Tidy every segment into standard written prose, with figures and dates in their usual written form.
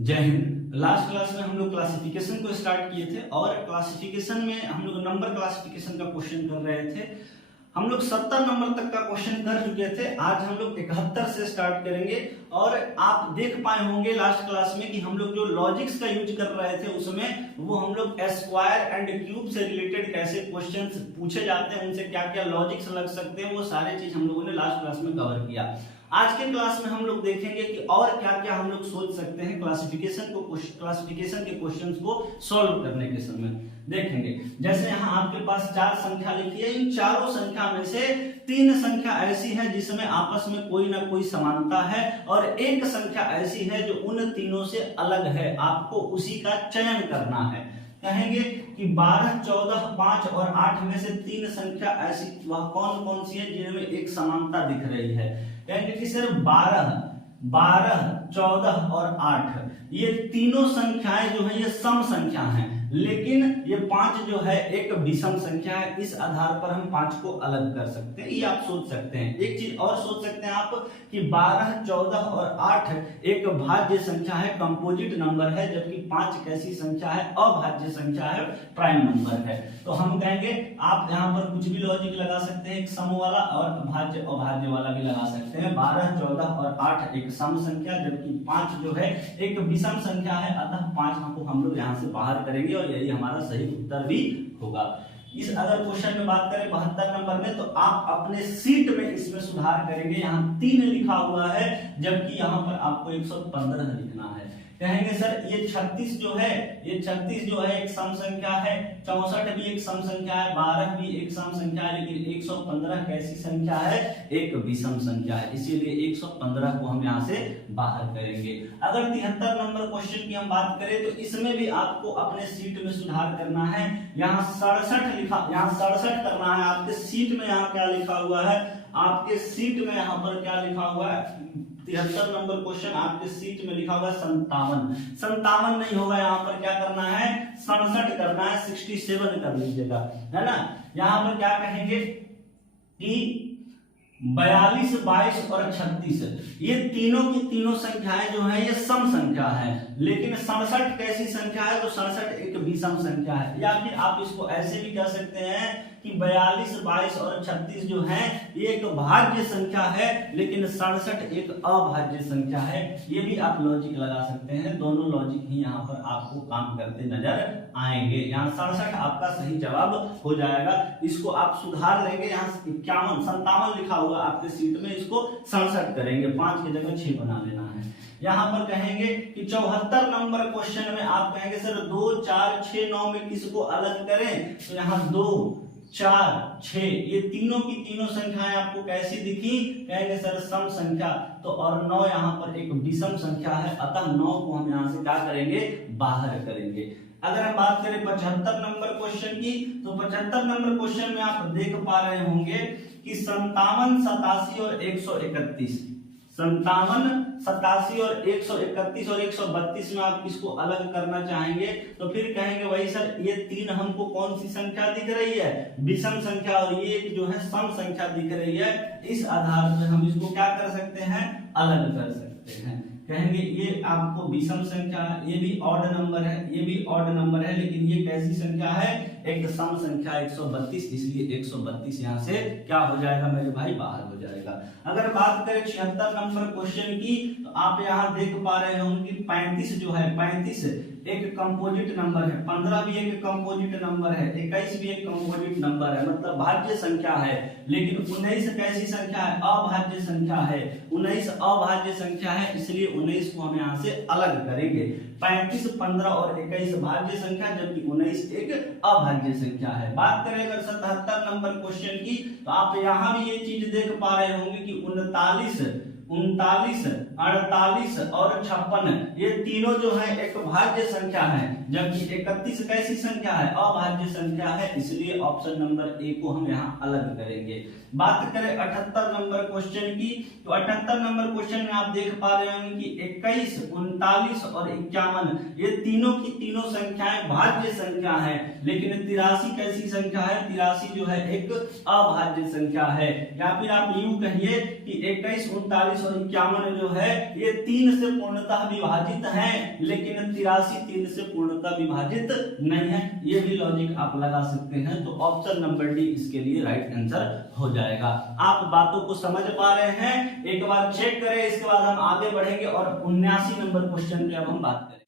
जय Hind. Last class में हम लोग क्लासिफिकेशन को स्टार्ट किए थे और क्लासिफिकेशन में हम लोग नंबर क्लासिफिकेशन का क्वेश्चन कर रहे थे। हम लोग 70 नंबर तक का क्वेश्चन कर चुके थे। आज हम लोग 71 से स्टार्ट करेंगे और आप देख पाए होंगे लास्ट क्लास में कि हम लोग जो लॉजिक्स का यूज कर रहे थे उसमें वो हम लोग स्क्वायर एंड क्यूब से रिलेटेड कैसे क्वेश्चंस पूछे जाते हैं, उनसे क्या क्या लॉजिक्स लग सकते हैं, वो सारे चीज हम लोगों ने लास्ट क्लास में कवर किया। आज के क्लास में हम लोग देखेंगे कि और क्या क्या हम लोग सोच सकते हैं क्लासिफिकेशन के क्वेश्चंस को सॉल्व करने के समय देखेंगे। जैसे यहाँ आपके पास 4 संख्या लिखी है, इन चारों संख्या में से 3 संख्या ऐसी है जिसमें आपस में कोई ना कोई समानता है और एक संख्या ऐसी है जो उन तीनों से अलग है। आपको उसी का चयन करना है। कहेंगे कि 12, 14, 5 और 8 में से 3 संख्या ऐसी वह कौन कौन सी है जिनमें एक समानता दिख रही है। कहेंगे कि सिर्फ 12, 14 और 8 ये तीनों संख्याएं जो है ये सम संख्या हैं, लेकिन ये 5 जो है एक विषम संख्या है। इस आधार पर हम 5 को अलग कर सकते हैं। ये आप सोच सकते हैं। एक चीज और सोच सकते हैं आप कि 12, 14 और 8 एक भाज्य संख्या है, कंपोजिट नंबर है, जबकि 5 कैसी संख्या है, अभाज्य संख्या है, प्राइम नंबर है। तो हम कहेंगे आप यहाँ पर कुछ भी लॉजिक लगा सकते हैं, एक सम वाला और भाज्य अभाज्य वाला भी लगा सकते हैं। 12, 14 और 8 एक सम संख्या, जबकि 5 जो है एक विषम संख्या है। अतः 5 को हम लोग यहाँ से बाहर करेंगे और यही हमारा सही उत्तर भी होगा। इस अगर क्वेश्चन में बात करें 72 नंबर में, तो आप अपने सीट में इसमें सुधार करेंगे। यहाँ 3 लिखा हुआ है, जबकि यहाँ पर आपको 115 लिखना है। कहेंगे सर ये 36 जो है, ये 36 जो है एक सम संख्या है, 64 भी एक सम संख्या है, 12 भी एक सम संख्या है, लेकिन 115 कैसी संख्या है, एक विषम संख्या है। इसीलिए 115 को हम यहाँ से बाहर करेंगे। अगर 73 नंबर क्वेश्चन की हम बात करें तो इसमें भी आपको अपने सीट में सुधार करना है। यहाँ 67 लिखा, यहाँ 67 करना है। आपके सीट में यहाँ क्या लिखा हुआ है, आपके सीट में यहाँ पर क्या लिखा हुआ है, 73 नंबर क्वेश्चन आपके सीट में लिखा हुआ है 57 नहीं होगा। यहाँ पर क्या करना है, 67 करना है, 67 कर लीजिएगा, है ना। यहाँ पर क्या कहेंगे कि 42, 22 और 36 ये तीनों की तीनों संख्याएं जो है ये सम संख्या है, लेकिन 67 कैसी संख्या है, तो 67 एक विषम संख्या है। या फिर आप इसको ऐसे भी कह सकते हैं कि 42, 22 और 36 जो है ये एक भाज्य संख्या है, लेकिन 67 एक अभाज्य संख्या है। ये भी आप लॉजिक लगा सकते हैं। दोनों लॉजिक ही यहाँ पर आपको काम करते नजर आएंगे। यहाँ 67 आपका सही जवाब हो जाएगा। इसको आप सुधार लेंगे। यहाँ 51, 57 लिखा हुआ आपके सीट में, इसको 67 करेंगे, 5 की जगह 6 बना लेना है। यहाँ पर कहेंगे कि 74 नंबर क्वेश्चन में आप कहेंगे सर 2, 4, 6, 9 में किसको अलग करें, तो यहाँ 2, 4, 6 ये तीनों की तीनों संख्याएं आपको कैसी दिखी, कहेंगे सर सम संख्या। तो और 9 यहाँ पर एक विषम संख्या है, अतः 9 को हम यहाँ से क्या करेंगे, बाहर करेंगे। अगर हम बात करें 75 नंबर क्वेश्चन की, तो 75 नंबर क्वेश्चन में आप देख पा रहे होंगे कि 57, 87 और 131, 57, 87 और 131 और 132 में आप किसको अलग करना चाहेंगे, तो फिर कहेंगे वही सर ये 3 हमको कौन सी संख्या दिख रही है, विषम संख्या, और ये एक जो है सम संख्या दिख रही है। इस आधार पर हम इसको क्या कर सकते हैं, अलग कर सकते हैं। कहेंगे ये आपको विषम संख्या, ये भी ऑड नंबर है, ये भी ऑड नंबर है, लेकिन ये कैसी संख्या है, एक सम संख्या 132, इसलिए 132 यहाँ से क्या हो जाएगा मेरे भाई, बाहर हो जाएगा। अगर बात करें 76 नंबर क्वेश्चन की, तो आप यहाँ देख पा रहे होंगे कि 35 जो है, 35 एक कंपोजिट नंबर है, 15 भी एक कंपोजिट नंबर है, 21 भी एक कंपोजिट नंबर है, मतलब भाज्य संख्या है। लेकिन 19 कैसी संख्या है, अभाज्य संख्या है। 19 अभाज्य संख्या है, इसलिए 19 को हम यहाँ से अलग करेंगे। 35, 15 और 21 भाज्य संख्या, जबकि 19 एक अभाज्य संख्या है। बात करें अगर 77 नंबर क्वेश्चन की, तो आप यहाँ भी ये चीज देख पा रहे होंगे कि 39, 48 और 56 ये तीनों जो है एक भाज्य संख्या है, जबकि 31 कैसी संख्या है, अभाज्य संख्या है, इसलिए ऑप्शन नंबर ए को हम यहाँ अलग करेंगे। बात करें 78 नंबर क्वेश्चन की, तो 78 नंबर क्वेश्चन में आप देख पा रहे होंगे कि 21, 39 और 51 ये तीनों की तीनों संख्याएं भाज्य संख्या है, लेकिन 83 कैसी संख्या है, 83 जो है एक अभाज्य संख्या है। या फिर आप यूं कहिए कि 21, 39 और 51 जो है ये 3 से पूर्णतः विभाजित हैं, लेकिन 83 3 से पूर्णतः विभाजित नहीं है। ये भी लॉजिक आप लगा सकते हैं। तो ऑप्शन नंबर डी इसके लिए राइट आंसर हो जाएगा। आप बातों को समझ पा रहे हैं? एक बार चेक करें, इसके बाद हम आगे बढ़ेंगे और 79 नंबर क्वेश्चन पे अब हम बात करें।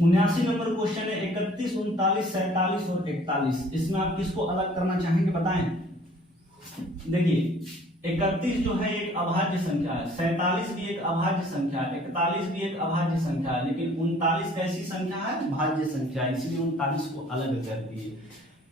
79 नंबर क्वेश्चन है 31, 39, 47 और 41। इसमें आप किसको अलग करना चाहेंगे बताएं। देखिए 31 जो है एक अभाज्य संख्या है, 47 भी एक अभाज्य संख्या है, 41 भी एक अभाज्य संख्या है, लेकिन 39 कैसी संख्या है? भाज्य संख्या है, इसलिए 39 को अलग कर दिए।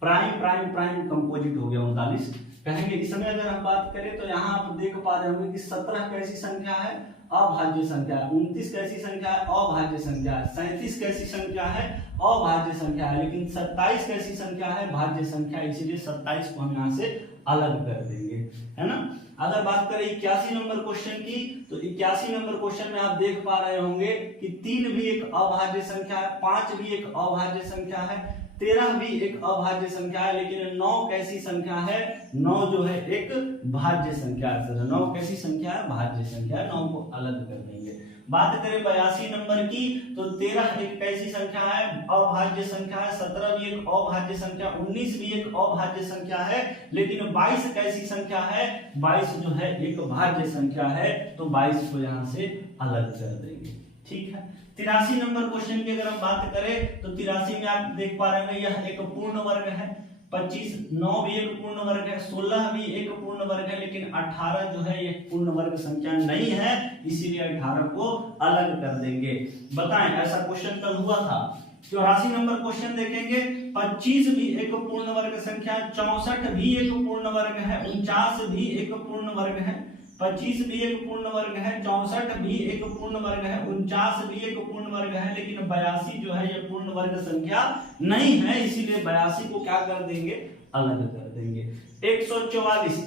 प्राइम प्राइम प्राइम कंपोजिट हो गया 39 कहेंगे। इस समय अगर हम बात करें तो यहाँ आप देख पा रहे होंगे कि 17 कैसी संख्या है? अभाज्य संख्या है। 29 कैसी संख्या है? अभाज्य संख्या है। 37 कैसी संख्या है? अभाज्य संख्या है। लेकिन 27 कैसी संख्या है? भाज्य संख्या, इसीलिए 27 को हम यहाँ से अलग कर देंगे, है ना। अगर बात करें 81 नंबर क्वेश्चन की, तो 81 नंबर क्वेश्चन में आप देख पा रहे होंगे कि 3 भी एक अभाज्य संख्या है, 5 भी एक अभाज्य संख्या है, 13 भी एक अभाज्य संख्या है, लेकिन 9 कैसी संख्या है? 9 जो है एक भाज्य संख्या है। 9 कैसी संख्या है? भाज्य संख्या है। 9 को अलग कर देंगे। बात करें 82 नंबर की, तो 13 एक कैसी संख्या है? अभाज्य संख्या है। 17 भी एक अभाज्य संख्या, 19 भी एक अभाज्य संख्या है, लेकिन 22 कैसी संख्या है? 22 जो है एक भाज्य संख्या है, तो 22 को यहाँ से अलग कर देंगे। ठीक है। 83 नंबर क्वेश्चन की अगर हम बात करें तो 83 में आप देख पा रहे हैं यह एक पूर्ण वर्ग है। 25, 9 भी एक पूर्ण वर्ग है, 16 भी एक पूर्ण वर्ग है, लेकिन 18 जो है एक पूर्ण वर्ग संख्या नहीं है, इसीलिए 18 को अलग कर देंगे। बताएं, ऐसा क्वेश्चन कल हुआ था। 84 नंबर क्वेश्चन देखेंगे। 25 भी एक पूर्ण वर्ग संख्या, 64 भी एक पूर्ण वर्ग है, 49 भी एक पूर्ण वर्ग है, 25 भी एक पूर्ण वर्ग है, 64 भी एक पूर्ण वर्ग है, 49 भी एक पूर्ण वर्ग है, लेकिन 82 जो है ये पूर्ण वर्ग संख्या नहीं है, इसीलिए 82 को क्या कर देंगे? अलग कर देंगे। 144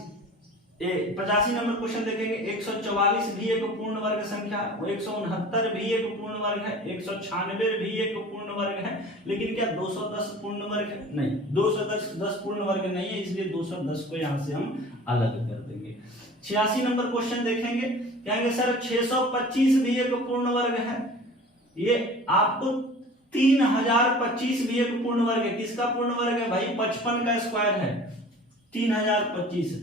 85 नंबर क्वेश्चन देखेंगे। 144 भी एक पूर्ण वर्ग संख्या, 169 भी एक पूर्ण वर्ग है, 196 भी एक पूर्ण वर्ग है, लेकिन क्या 210 पूर्ण वर्ग है? नहीं, 210 पूर्ण वर्ग नहीं है, इसलिए 210 को यहाँ से हम अलग कर देंगे। 86 नंबर क्वेश्चन देखेंगे। कहेंगे सर 625 भी एक पूर्ण वर्ग है, ये आपको 3025 भी एक पूर्ण वर्ग है। किसका पूर्ण वर्ग है भाई? 55 का स्क्वायर है 3025।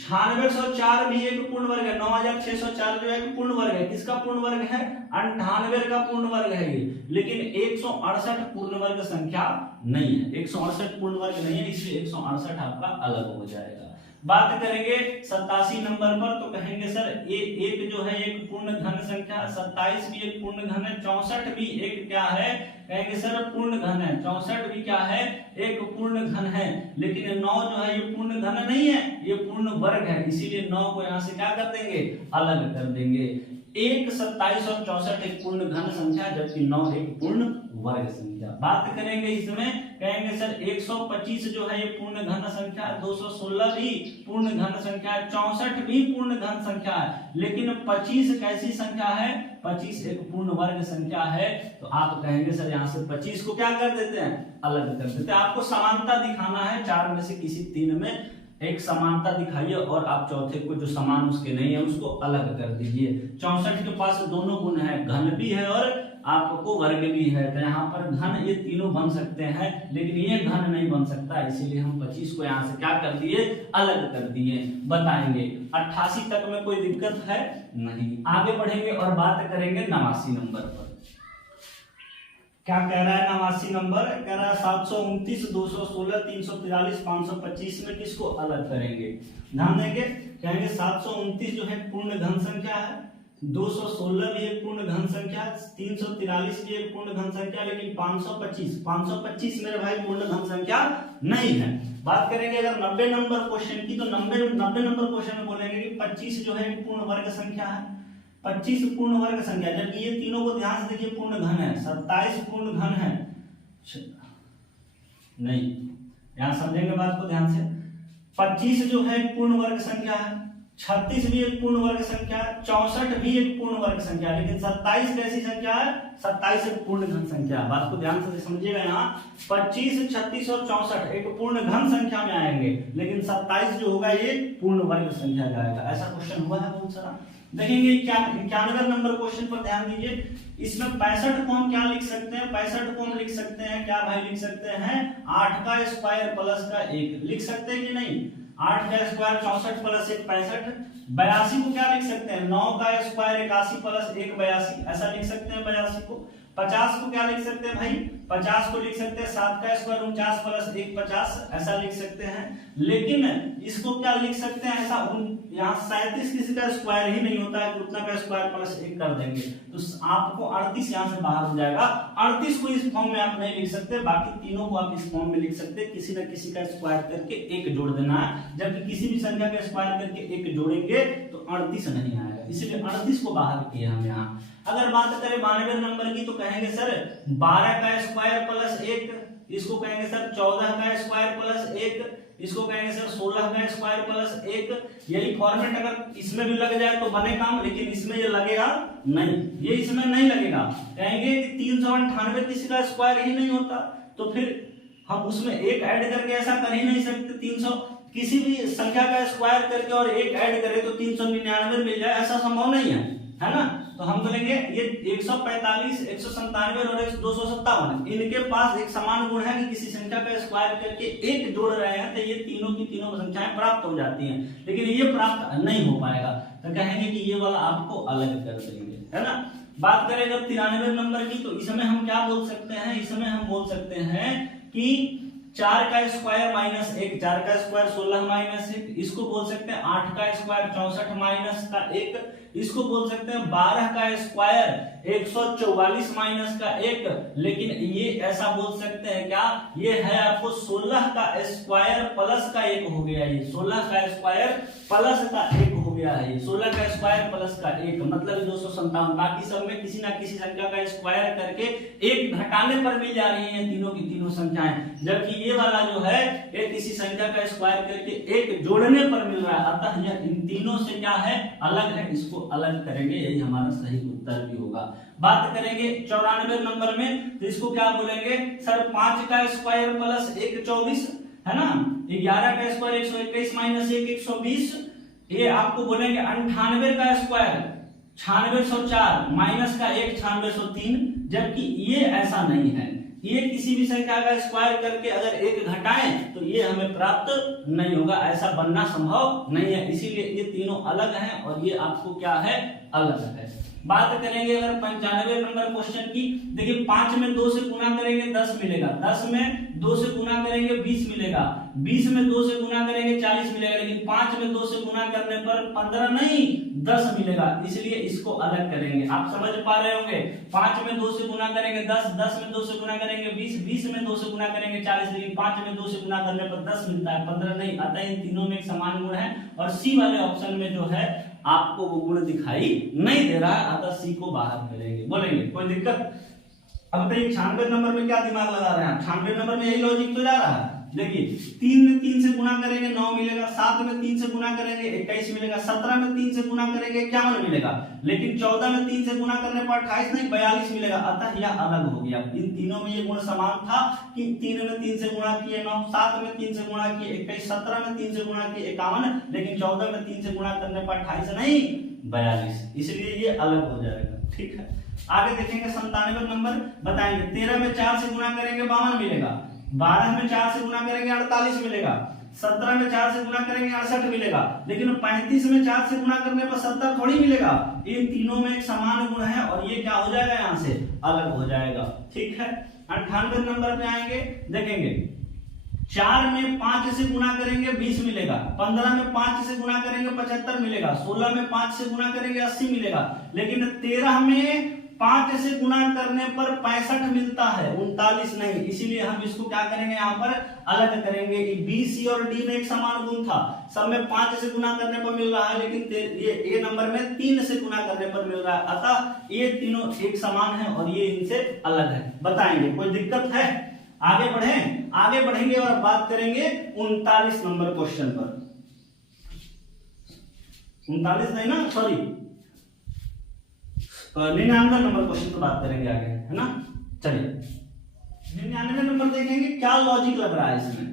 9604 भी एक पूर्ण वर्ग है, 9604 जो है एक पूर्ण वर्ग है। किसका पूर्ण वर्ग है? 98 का पूर्ण वर्ग है ये, लेकिन 168 पूर्ण वर्ग संख्या नहीं है। 168 पूर्ण वर्ग नहीं है, इसलिए 168 आपका अलग हो जाएगा। बात करेंगे 87 नंबर पर, तो कहेंगे सर ये एक जो है एक पूर्ण घन संख्या, 27 भी एक पूर्ण घन है, 64 भी एक क्या है? कहेंगे सर पूर्ण घन है। 64 भी क्या है? एक पूर्ण घन है, लेकिन 9 जो है ये पूर्ण घन नहीं है, ये पूर्ण वर्ग है, इसीलिए 9 को यहाँ से क्या कर देंगे? अलग कर देंगे। 1, 27 और 64 एक पूर्ण घन संख्या, जबकि 9 एक पूर्ण वर्ग संख्या। बात करेंगे इसमें, कहेंगे सर 125 जो है ये पूर्ण घन संख्या, 216 भी पूर्ण घन संख्या है, 64 भी पूर्ण घन संख्या है, लेकिन 25 कैसी संख्या है? 25 एक पूर्ण वर्ग संख्या है, तो आप कहेंगे सर यहाँ से 25 को क्या कर देते हैं? अलग कर देते हैं। आपको समानता दिखाना है, 4 में से किसी 3 में एक समानता दिखाइए और आप चौथे को जो समान उसके नहीं है उसको अलग कर दीजिए। 64 के पास दोनों गुण है, घन भी है और आपको वर्ग भी है, तो यहाँ पर घन ये तीनों बन सकते हैं, लेकिन ये घन नहीं बन सकता, इसीलिए हम 25 को यहाँ से क्या कर दिए? अलग कर दिए। बताएंगे 88 तक में कोई दिक्कत है? नहीं। आगे बढ़ेंगे और बात करेंगे 89 नंबर पर। क्या कह रहा है 89 नंबर? कह रहा है 729, 216, 343, 525 में किसको अलग करेंगे? ध्यान देंगे। कहेंगे 729 जो है पूर्ण घन संख्या है, 216 भी एक पूर्ण घन संख्या, 343 भी एक पूर्ण घन संख्या, लेकिन 525 मेरे भाई पूर्ण घन संख्या नहीं है। बात करेंगे अगर 90 नंबर क्वेश्चन की, तो 90 नंबर क्वेश्चन में बोलेंगे कि 25 जो है पूर्ण वर्ग संख्या है, 25 पूर्ण वर्ग संख्या, जबकि ये तीनों को ध्यान से देखिए पूर्ण घन है। 27 पूर्ण घन है नहीं, यहां समझेंगे बात को ध्यान से। 25 जो है पूर्ण वर्ग संख्या है, 36 भी एक पूर्ण वर्ग संख्या है, 64 भी एक पूर्ण वर्ग संख्या है, लेकिन 27 कैसी संख्या है? 27 एक पूर्ण घन संख्या। बात को ध्यान से समझिएगा। यहाँ 25, 36 और 64 एक पूर्ण घन संख्या में आएंगे, लेकिन 27 जो होगा ये पूर्ण वर्ग संख्या का आएगा। ऐसा क्वेश्चन हुआ है बहुत सारा। देखेंगे 91 नंबर क्वेश्चन पर ध्यान दीजिए। इसमें 65 को हम क्या लिख सकते हैं, 65 को हम लिख सकते हैं क्या भाई, लिख सकते हैं 8 का स्क्वायर प्लस का 1, लिख सकते हैं कि नहीं, 8 का स्क्वायर 64 प्लस 1 65। 82 को क्या लिख सकते हैं, 9 का स्क्वायर 81 प्लस 1 82, ऐसा लिख सकते हैं 82 को। 50 को क्या लिख सकते हैं भाई, 50 को लिख सकते हैं 7 का स्क्वायर 49 प्लस 1 50, ऐसा लिख सकते हैं। लेकिन इसको क्या लिख सकते हैं ऐसा, यहाँ 37 किसी का स्क्वायर ही नहीं होता है, तो उतना का स्क्वायर प्लस 1 कर देंगे तो आपको 38 यहाँ से बाहर हो जाएगा। 38 को इस फॉर्म में आप नहीं लिख सकते, बाकी तीनों को आप इस फॉर्म में लिख सकते हैं, किसी न किसी का स्क्वायर करके 1 जोड़ देना है, जबकि किसी भी संख्या का स्क्वायर करके 1 जोड़ेंगे तो 38 नहीं आएगा, इसलिए 38 को बाहर किया हम यहाँ। अगर बात करें 92 नंबर की तो कहेंगे सर 12 का स्क्वायर प्लस 1, इसको कहेंगे सर 14 का स्क्वायर प्लस 1, इसको कहेंगे सर 16 का स्क्वायर प्लस 1। यही फॉर्मेट अगर इसमें भी लग जाए तो बने काम, लेकिन इसमें ये लगेगा नहीं, ये इसमें नहीं लगेगा। कहेंगे कि 398 किसी का स्क्वायर ही नहीं होता, तो फिर हम उसमें 1 ऐड करके ऐसा कर ही नहीं सकते। 300 किसी भी संख्या का स्क्वायर करके और 1 ऐड करें तो 399 मिल जाए, ऐसा संभव नहीं है ना। तो हम बोलेंगे ये 145, 197 और 257, इनके पास एक समान गुण है कि किसी संख्या का स्क्वायर करके 1 जोड़ रहे हैं तो ये तीनों की तीनों संख्याएं प्राप्त हो जाती हैं, लेकिन ये प्राप्त नहीं हो पाएगा, तो कहेंगे कि ये वाला आपको अलग कर देंगे, है ना। बात करें अगर 93 नंबर की, तो इसमें हम क्या बोल सकते हैं, इसमें हम बोल सकते हैं कि 4 का स्क्वायर माइनस 1, 4 का स्क्वायर 16 माइनस 1, इसको बोल सकते हैं 8 का स्क्वायर 64 माइनस का 1, इसको बोल सकते हैं 12 का स्क्वायर 144 माइनस का 1, लेकिन ये ऐसा बोल सकते हैं क्या, ये है आपको 16 का स्क्वायर प्लस का 1 हो गया, ये 16 का स्क्वायर प्लस का 1 हो गया है, ये 16 का स्क्वायर प्लस का 1 मतलब 257। बाकी सब में किसी ना किसी संख्या का स्क्वायर करके 1 घटाने पर मिल जा रही है तीनों की तीनों संख्याएं, जबकि ये वाला जो है ये किसी संख्या का स्क्वायर करके 1 जोड़ने पर मिल रहा है, अतः यह इन तीनों से क्या है, अलग है, इसको अलग करेंगे, यही हमारा सही उत्तर भी होगा। बात करेंगे 94 नंबर में, तो इसको क्या बोलेंगे सर 5 का स्क्वायर प्लस 1 24, है ना, 11 का स्क्वायर 121 माइनस 1 120, ये आपको बोलेंगे 98 का स्क्वायर 9604 माइनस का 1 9603, जबकि ये ऐसा नहीं है, ये किसी भी संख्या का स्क्वायर करके अगर 1 घटाएं तो ये हमें प्राप्त नहीं होगा, ऐसा बनना संभव नहीं है, इसीलिए ये तीनों अलग हैं और ये आपको क्या है, अलग है। बात करेंगे अगर 95 नंबर क्वेश्चन की, देखिए 5 में 2 से गुना करेंगे 10 मिलेगा, 10 में 2 से गुना करेंगे 20 मिलेगा, 20 में 2 से गुना करेंगे 40 मिलेगा, लेकिन 5 में 2 से गुना करने पर 15 नहीं 10 मिलेगा, इसलिए इसको अलग करेंगे। आप समझ पा रहे होंगे, 5 में 2 से गुना करेंगे 10, 10 में 2 से गुना करेंगे 20, 20 में 2 से गुना करेंगे 40, लेकिन 5 में 2 से गुना करने पर 10 मिलता है, 15 नहीं, अतः इन तीनों में एक समान गुण है, और सी वाले ऑप्शन में जो है आपको वो गुण दिखाई नहीं दे रहा है, अतः सी को बाहर करेंगे। बोलेंगे कोई दिक्कत। अब तो 96 नंबर में क्या दिमाग लगा रहे हैं, 96 नंबर में यही लॉजिक तो जा रहा है। देखिए 3 में 3 से गुना करेंगे 9 मिलेगा, 7 में 3 से गुना करेंगे 21 मिलेगा, 17 में 3 से गुना करेंगे 51 मिलेगा, लेकिन 14 में 3 से गुना करने पर 28 नहीं 42 मिलेगा, अतः यह अलग हो गया। इन तीनों में ये गुण समान था कि 3 में 3 से गुणा किए 9, 7 में 3 से गुणा किए 21, 17 में 3 से गुणा किए 51, लेकिन 14 में 3 से गुणा करने पर 28 नहीं 42, इसलिए ये अलग हो जाएगा। ठीक है, आगे देखेंगे 97 नंबर बताएंगे, 13 में 4 से गुणा करेंगे 52 मिलेगा, 12 में 4 से गुना करेंगे 48 मिलेगा, 17 में 4 से गुना करेंगे 68 मिलेगा, लेकिन 35 में 4 से गुना करने पर 70 थोड़ी मिलेगा। इन तीनों में एक समान गुण है और ये क्या हो जाएगा, यहाँ से अलग हो जाएगा। ठीक है, 98 नंबर पे आएंगे, देखेंगे 4 में 5 से गुना करेंगे 20 मिलेगा, 15 में 5 से गुना करेंगे 75 मिलेगा, 16 में 5 से गुना करेंगे 80 मिलेगा, लेकिन 13 में 5 से गुना करने पर 65 मिलता है, 39 नहीं, इसीलिए हम इसको क्या करेंगे, यहाँ पर अलग करेंगे। बी सी और डी में एक समान गुण था, सब में 5 से गुना करने पर मिल रहा है, लेकिन ये ए नंबर में 3 से गुना करने पर मिल रहा है, अतः ये तीनों एक समान है और ये इनसे अलग है। बताएंगे कोई दिक्कत है, आगे बढ़ें, आगे बढ़ेंगे और बात करेंगे 39 नंबर क्वेश्चन पर। 39 नहीं ना, सॉरी 99 नंबर क्वेश्चन पर बात करेंगे आगे, है ना। चलिए 99 नंबर देखेंगे, क्या लॉजिक लग रहा है इसमें।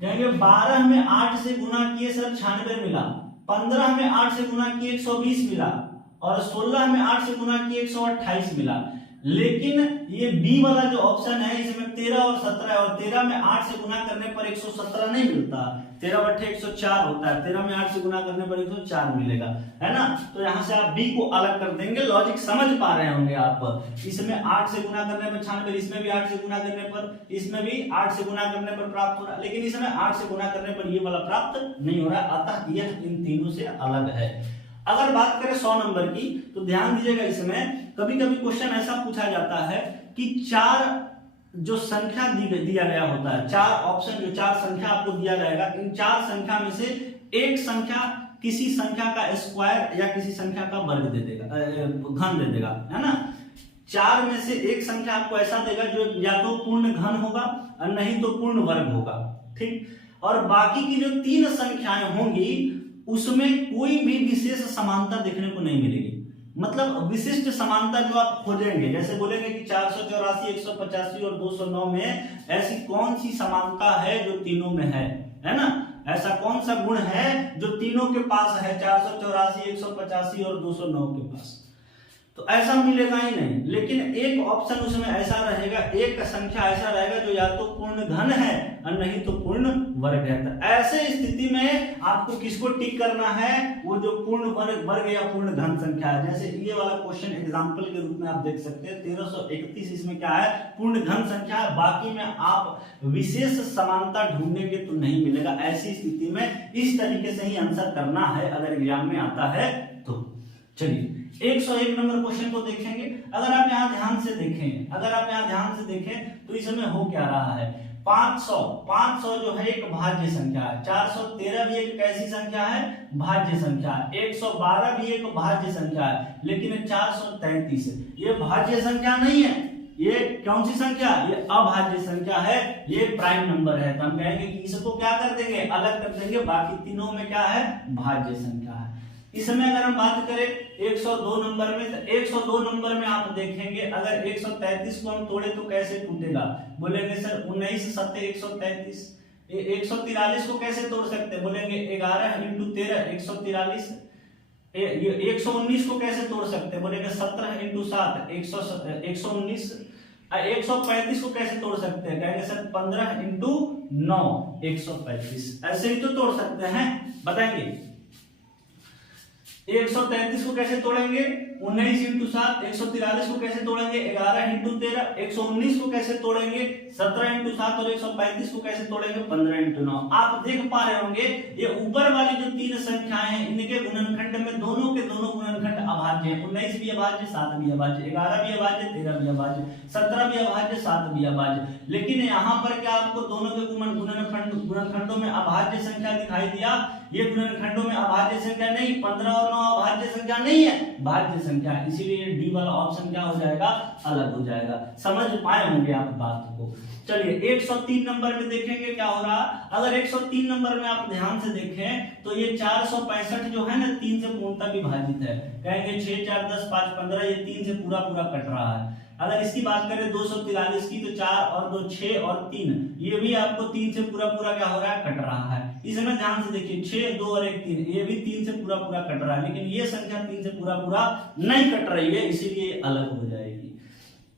कहेंगे 12 में 8 से गुना किए सर 96 मिला, 15 में 8 से गुना किए 120 मिला, और 16 में 8 से गुना किए 128 मिला। लेकिन ये बी वाला जो ऑप्शन है इसमें 13 और 17 है, और 13 में 8 से गुना करने पर 117 नहीं मिलता, 13/104 होता है, 13 में 8 से गुना करने पर 104 मिलेगा, है ना। तो यहाँ से आप बी को अलग कर देंगे। लॉजिक समझ पा रहे होंगे आप। इसमें 8 से गुना करने पर 96, इसमें भी 8 से गुना करने पर, इसमें भी 8 से गुना करने पर प्राप्त हो रहा है, लेकिन इसमें 8 से गुना करने पर ये वाला प्राप्त नहीं हो रहा, अतः यह इन तीनों से अलग है। अगर बात करें 100 नंबर की, तो ध्यान दीजिएगा, इसमें कभी कभी क्वेश्चन ऐसा पूछा जाता है कि 4 जो संख्या दिया गया होता है, 4 ऑप्शन, जो 4 संख्या आपको दिया जाएगा, इन 4 संख्या में से एक संख्या किसी संख्या का स्क्वायर या किसी संख्या का वर्ग दे देगा, घन दे देगा, है ना। 4 में से एक संख्या आपको ऐसा देगा जो या तो पूर्ण घन होगा और नहीं तो पूर्ण वर्ग होगा, ठीक। और बाकी की जो 3 संख्याएं होंगी उसमें कोई भी विशेष समानता देखने को नहीं मिलेगी। मतलब विशिष्ट समानता जो आप खोजेंगे, जैसे बोलेंगे कि 484, 185 और 209 में ऐसी कौन सी समानता है जो तीनों में है ना। ऐसा कौन सा गुण है जो तीनों के पास है, 484, 185 और 209 के पास, तो ऐसा मिलेगा ही नहीं। लेकिन एक ऑप्शन उसमें ऐसा रहेगा, एक संख्या ऐसा रहेगा जो या तो पूर्ण घन है और नहीं तो पूर्ण वर्ग है। तो ऐसे स्थिति में आपको किसको टिक करना है, वो जो पूर्ण वर्ग या पूर्ण घन संख्या है। जैसे ये वाला क्वेश्चन एग्जांपल के रूप में आप देख सकते हैं, 1331 इसमें क्या है, पूर्ण घन संख्या है। बाकी में आप विशेष समानता ढूंढेंगे तो नहीं मिलेगा। ऐसी स्थिति में इस तरीके से ही आंसर करना है अगर एग्जाम में आता है तो। चलिए 101 नंबर क्वेश्चन को देखेंगे। अगर आप यहाँ ध्यान से देखें तो इसमें हो क्या रहा है, 500 जो है एक भाज्य संख्या है, 413 भी एक कैसी संख्या है, भाज्य संख्या है, 112 भी एक भाज्य संख्या है, लेकिन 433 ये भाज्य संख्या नहीं है। ये कौन सी संख्या, ये अभाज्य संख्या है, ये प्राइम नंबर है। तो हम कहेंगे कि इसको क्या कर देंगे, अलग कर देंगे। बाकी तीनों में क्या है, भाज्य संख्या है। इसमें अगर हम बात करें 102 नंबर में, तो 102 नंबर में आप देखेंगे अगर 133 को हम तोड़े तो कैसे टूटेगा, बोलेंगे सर 19 7 133। 143 को कैसे तोड़ सकते हैं, बोलेंगे 11 × 13 143। 119 को कैसे तोड़ सकते हैं, बोलेंगे 17 × 7 119। 135 को कैसे तोड़ सकते हैं, कहेंगे सर 15 × 9 135। ऐसे ही तो तोड़ सकते हैं, बताएंगे। 133 को कैसे तोड़ेंगे, 19 × 7। 143 को कैसे तोड़ेंगे, 11 × 13। 119 को कैसे तोड़ेंगे, 17 × 7। और 135 को कैसे तोड़ेंगे, 15 × 9। आप देख पा रहे होंगे ये ऊपर वाली जो 3 संख्याएं हैं इनके गुणनखंड में दोनों के दोनों गुणनखंड अभाज्य हैं। 19 भी अभाज्य, 7 भी अभाज्य, 11 भी अभाज्य, 13 भी अभाज्य, 17 भी अभाज्य, 7 भी अभाज्य। लेकिन यहाँ पर क्या आपको दोनों के गुणनखंडों में अभाज्य संख्या दिखाई दिया, ये गुणनखंडों में अभाज्य संख्या नहीं, 15 और 9 अभाज्य संख्या नहीं है, भाज्य संख्या है। इसीलिए डी वाला ऑप्शन क्या हो जाएगा, अलग हो जाएगा। समझ पाए होंगे आप बात को। चलिए 103 नंबर में देखेंगे क्या हो रहा। अगर 103 नंबर में आप ध्यान से देखें तो ये 465 जो है ना 3 से पूर्णतः विभाजित है। कहेंगे 6 4 10 5 15, ये 3 से पूरा कट रहा है। अगर इसकी बात करें 243 की, तो 4 और 2 6 और 3, ये भी आपको 3 से पूरा क्या हो रहा है, कट रहा है। इसमें ध्यान से देखिए 6 2 और 1 3, ये भी 3 से पूरा कट रहा है, लेकिन ये संख्या 3 से पूरा नहीं कट रही है, इसीलिए अलग हो जाएगी।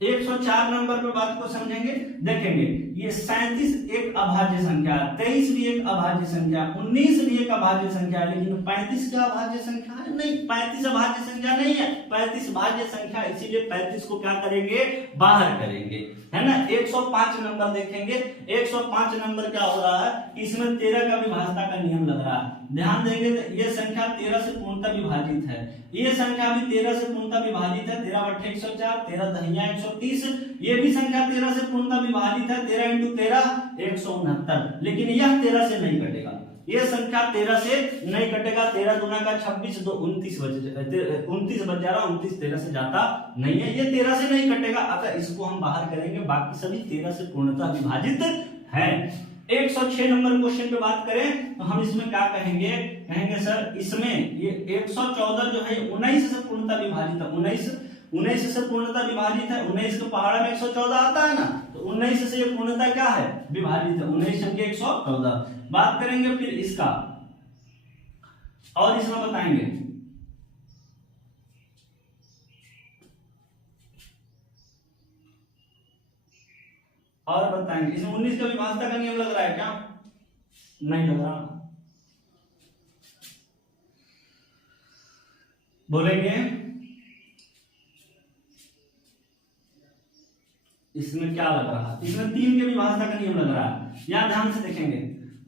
104 नंबर पे बात को समझेंगे, देखेंगे ये 37 एक अभाज्य संख्या है, 23 भी एक अभाज्य संख्या, 19 भी एक अभाज्य संख्या है, लेकिन 35 का अभाज्य संख्या है नहीं, 35 अभाज्य संख्या नहीं है, 35 भाज्य संख्या। इसीलिए 35 को क्या करेंगे, बाहर करेंगे, है ना। 105 नंबर देखेंगे। 105 नंबर क्या हो रहा है, इसमें 13 का विभाजता का नियम लग रहा है। ध्यान देंगे तो ये संख्या 13 से पूर्णतः विभाजित है, ये संख्या भी 13 से पूर्णतः विभाजित है, 13/104, 13 दहिया 130। ये भी संख्या 13 से पूर्णतः विभाजित है, 13 × 13 169। लेकिन यह 13 से नहीं कटेगा, ये संख्या 13 से नहीं कटेगा। 13 दूना का 26, 2 29 बच जा रहा, 29 13 से जाता नहीं है, ये 13 से नहीं कटेगा, अतः इसको हम बाहर करेंगे। बाकी सभी 13 से पूर्णतः विभाजित है। 106 नंबर क्वेश्चन पे बात करें तो हम इसमें क्या कहेंगे सर, इसमें ये 114 जो है 19 से पूर्णतः विभाजित है, 19 से पूर्णतः विभाजित है। 19 के पहाड़ में 114 आता है ना, तो 19 से ये पूर्णतः क्या है, विभाजित है, 19 × 114। बात करेंगे फिर इसका, और इसमें बताएंगे और बताएंगे। इसमें 19 का विभाज्यता का नियम लग रहा है क्या? नहीं लग रहा, बोलेंगे इसमें क्या लग रहा है? इसमें 3 के विभाज्यता का नियम लग रहा है। यहां ध्यान से देखेंगे,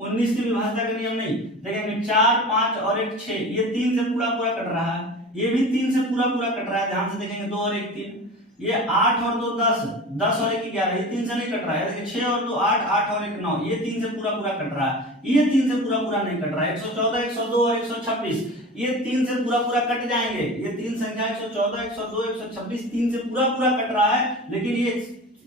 19 के विभाज्यता का नियम नहीं देखेंगे। 4, 5 और 1 6, ये 3 से पूरा पूरा कट रहा है, ये भी 3 से पूरा पूरा कट रहा है। ध्यान से देखेंगे, 2 और 1 3, ये 8 और 2 10, 10 और 1 11, ये 3 से नहीं कट रहा है। 6 और 2 8, 8 और 1 9, ये 3 से पूरा पूरा कट रहा है, ये 3 से पूरा पूरा नहीं कट रहा है। 114, 102 और 126, ये 3 से पूरा पूरा कट जाएंगे। ये 3 संख्या 114, 102, 126 3 से पूरा पूरा कट रहा है, लेकिन ये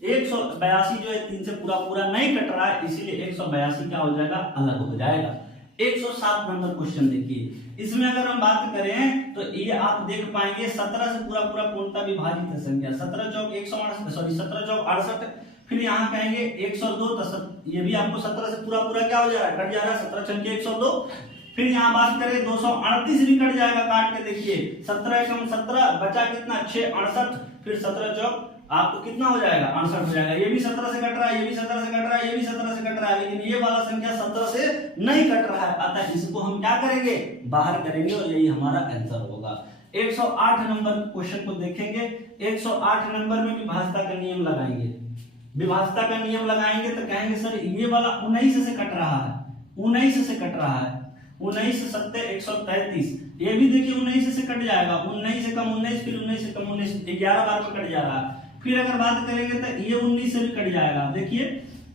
182 जो है 3 से पूरा पूरा नहीं कट रहा है, इसीलिए 182 क्या हो जाएगा? अलग हो जाएगा। 107 नंबर क्वेश्चन देखिए, इसमें अगर हम बात करें तो ये आप देख पाएंगे 17 से पूरा पूरा पूर्णतः विभाजित है संख्या। 17 चौक 168, सॉरी 17 चौक 68, फिर यहाँ कहेंगे 102, तो ये भी आपको 17 से पूरा पूरा क्या हो जा रहा है? कट जा रहा है। 17 चौक 102। फिर यहाँ बात करें 238 भी कट जाएगा, काट के देखिए। 17 एकम 17, बचा कितना? 6 68, फिर 17 चौक आपको कितना हो जाएगा? 68 हो जाएगा। ये भी 17 से कट रहा है, ये भी 17 से कट रहा है, ये भी 17 से कट रहा है, लेकिन ये वाला संख्या 17 से नहीं कट रहा है, अतः इसको हम क्या करेंगे? बाहर करेंगे, और यही हमारा आंसर होगा। 108 नंबर क्वेश्चन को देखेंगे। 108 नंबर में विभाज्यता का नियम लगाएंगे। विभाज्यता का नियम लगाएंगे तो कहेंगे सर ये वाला 19 से कट रहा है, 19 से कट रहा है, 19 7 133, ये भी देखिए 19 से कट जाएगा। 19 से कम 19, फिर 19 से कम 19, 11 बार में कट जा रहा है। फिर अगर बात करेंगे तो ये 19 से भी कट जाएगा। देखिए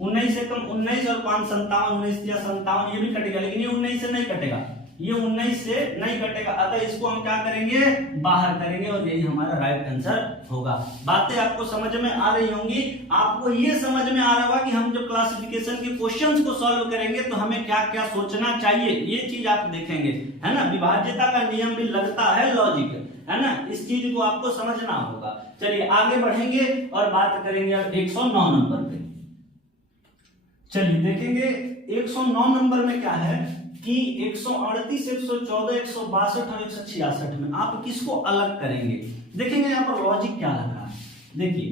19 से कम 19 और 5 57, 19 या 57, ये भी कटेगा, लेकिन ये 19 से नहीं कटेगा, ये 19 से नहीं कटेगा, अतः इसको हम क्या करेंगे? बाहर करेंगे, और यही हमारा राइट आंसर होगा। बातें आपको समझ में आ रही होंगी। आपको ये समझ में आ रहा होगा कि हम जब क्लासिफिकेशन के क्वेश्चंस को सॉल्व करेंगे तो हमें क्या क्या सोचना चाहिए, ये चीज आप देखेंगे, है ना। विभाज्यता का नियम भी लगता है लॉजिक, है ना, इस चीज को आपको समझना होगा। चलिए आगे बढ़ेंगे और बात करेंगे अब 109 नंबर पे। चलिए देखेंगे 109 नंबर में क्या है कि 138, 114, 162 और 166 में आप किसको अलग करेंगे? देखेंगे यहाँ पर लॉजिक क्या लग रहा है। देखिए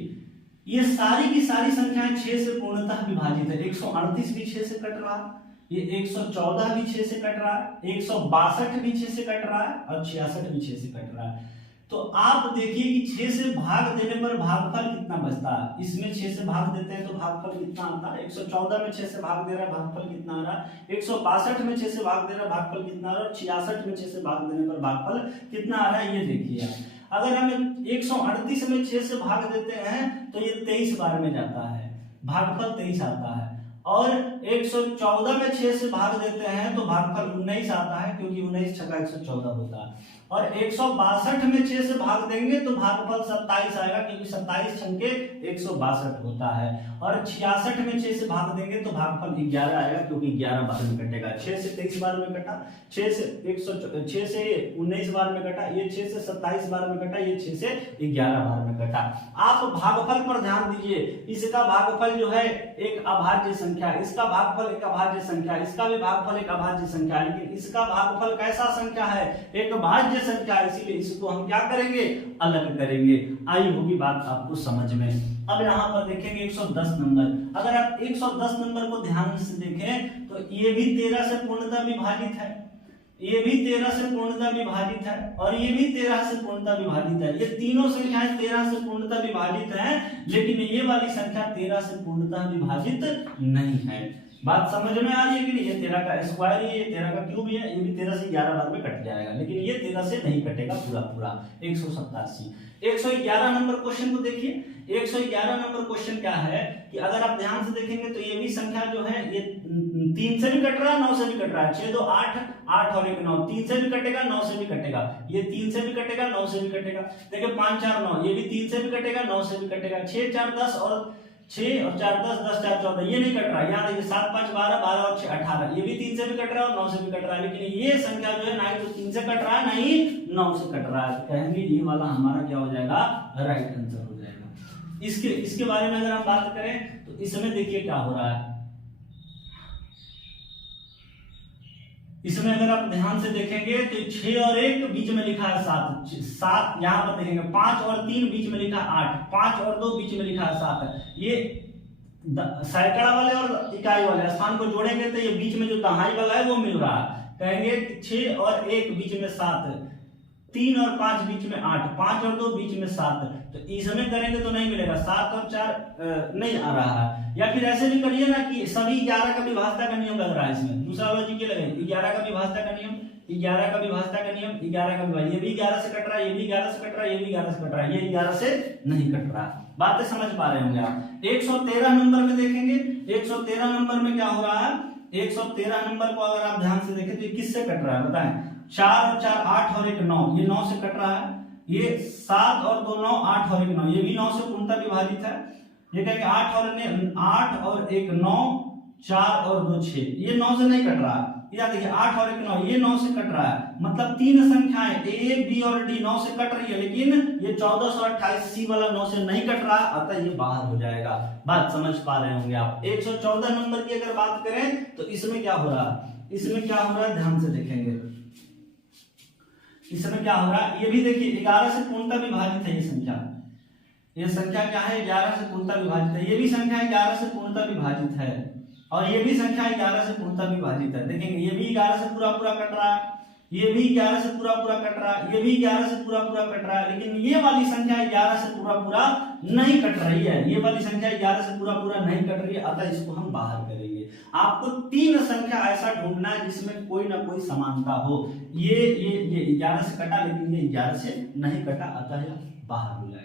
ये सारी की सारी संख्याएं 6 से पूर्णतः विभाजित है। 138 भी 6 से कट रहा है, ये 114 भी 6 से कट रहा है, 162 भी 6 से कट रहा है, और 66 भी 6 से कट रहा है। तो आप देखिए कि 6 से भाग देने पर भागफल कितना बचता है। इसमें 6 से भाग देते हैं तो भागफल कितना आता है? 114 में 6 से भाग दे रहा है, भागफल कितना आ रहा है? 162 में 6 से भाग दे रहा है, भागफल कितना आ रहा है? और 66 में 6 से भाग देने पर भागफल कितना आ रहा है? ये देखिए आप। अगर हम 138 में 6 से भाग देते हैं तो ये 23 बार में जाता है, भागफल 23 आता है। और 114 में 6 से भाग देते हैं तो भागफल 19 आता है, क्योंकि 19 छक्का 114 होता है। और 162 में 6 से भाग देंगे तो भागफल 27 आएगा, क्योंकि 27 छक्के 162 होता है। और 66 में 6 से भाग देंगे तो भागफल 11 आएगा, क्योंकि 11 बार में कटेगा। 6 से 23 बार में कटा, 6 से 19 बार में कटा, ये 6 से 27 बार में कटा, ये 6 से 11 बार में कटा। आप भागफल पर ध्यान दीजिए, इसका भागफल जो है एक अभाज्य संख्या, इसका भागफल एक अभाज्य संख्या, इसका भी भागफल एक अभाज्य संख्या, लेकिन इसका भागफल कैसा संख्या है? एक भाज्य संख्या, इसीलिए इसको हम क्या करेंगे? अलग करेंगे। आई होगी बात आपको समझ में। अब यहाँ पर देखेंगे 110 नंबर। अगर आप 110 नंबर को ध्यान से देखें तो ये भी 13 से पूर्णतः विभाजित है, ये भी 13 से पूर्णतः विभाजित है, और ये भी 13 से पूर्णतः विभाजित है। ये तीनों संख्याएं 13 से पूर्णतः विभाजित हैं, लेकिन ये वाली संख्या 13 से पूर्णतः विभाजित नहीं है। बात समझ में आ रही है कि नहीं? ये 13 का स्क्वायर है, ये 13 का क्यूब है, ये भी 13 से 11 बार में कट जाएगा, लेकिन ये 13 से नहीं कटेगा पूरा पूरा। 187। 111 नंबर क्वेश्चन को देखिए। 111 नंबर क्वेश्चन क्या है कि अगर आप ध्यान से देखेंगे तो ये भी संख्या जो है ये 3 से भी कट रहा है, 9 से भी कट रहा है। 6 2 8, 8 और 1 9, 3 से भी कटेगा, 9 से भी कटेगा। ये 3 से भी कटेगा, 9 से भी कटेगा। देखिए 5 4 9, ये भी 3 से भी कटेगा, 9 से भी कटेगा। 6 4 10 और 6 और 4 10, 10 4 14, ये नहीं कट रहा है। यहाँ देखिए 7 5 12, 12 और 6 18, ये भी 3 से भी कट रहा है और 9 से भी कट रहा है, लेकिन ये संख्या जो है ना ही तो 3 से कट रहा है, ना ही 9 से कट रहा है। कहेंगे ये वाला हमारा क्या हो जाएगा? राइट आंसर हो जाएगा। इसके बारे में अगर हम बात करें तो इसमें देखिए क्या हो रहा है। इसमें अगर आप ध्यान से देखेंगे तो 6 और 1 बीच में लिखा है 7, यहाँ पर देखेंगे 5 और 3 बीच में लिखा है 8, 5 और 2 बीच में लिखा है 7। ये सैकड़ा वाले और इकाई वाले स्थान को जोड़ेंगे तो ये बीच में जो दहाई वाला है वो मिल रहा है। कहेंगे 6 और 1 बीच में 7, 3 और 5 बीच में 8, 5 और 2 बीच में 7। तो इसमें करेंगे तो नहीं मिलेगा, 7 और 4 नहीं आ रहा है। या फिर ऐसे भी करिए ना कि सभी 11 का विभाजता का नियम लग रहा है इसमें। दूसरा लॉजिक ये लगे 11 का विभाजता का नियम, 11 का विभाजता का नियम, 11 का विभाजन, ये भी 11 से कट रहा है, ये भी 11 से कट रहा है, ये भी 11 से कट रहा है, ये 11 से नहीं कट रहा। बातें समझ पा रहे होंगे आप। 113 नंबर में देखेंगे, 113 नंबर में क्या हो रहा है, 113 नंबर को अगर आप ध्यान से देखें तो ये किससे कट रहा है बताएं। 4 और 4 8 और 1 9, ये 9 से कट रहा है। ये 7 और 2 9, 8 और 1 9, ये भी 9 से पूर्णतः विभाजित है। ये कहेंगे 8 और 1 9, 4 और 2 6, ये 9 से नहीं कट रहा है। या देखिए 8 और 1 9, ये 9 से कट रहा है। मतलब तीन संख्याएं ए बी और डी 9 से कट रही है, लेकिन ये 1428 सी वाला 9 से नहीं कट रहा, अतः ये बाहर हो जाएगा। बात समझ पा रहे होंगे आप। 114 नंबर की अगर बात करें तो इसमें क्या हो रहा है, इसमें क्या हो रहा है ध्यान से देखेंगे। इसमें क्या हो रहा है, ये भी देखिए 11 से पूर्णतः विभाजित है। ये संख्या क्या है, 11 से पूर्णतः विभाजित है। ये भी संख्या 11 से पूर्णतः विभाजित है और ये भी संख्या 11 से पूर्णतः विभाजित है। देखेंगे ये भी 11 से पूरा कट रहा है, ये भी 11 से पूरा कट रहा है, ये भी 11 से पूरा कट रहा है, लेकिन ये वाली संख्या 11 से पूरा नहीं कट रही है। ये वाली संख्या 11 से पूरा नहीं कट रही है, अतः इसको हम बाहर करेंगे। आपको तीन संख्या ऐसा ढूंढना है जिसमें कोई ना कोई समानता हो। ये 11 से कटा, लेकिन ये 11 से नहीं कटा, अतः यह बाहर हो जाएगा।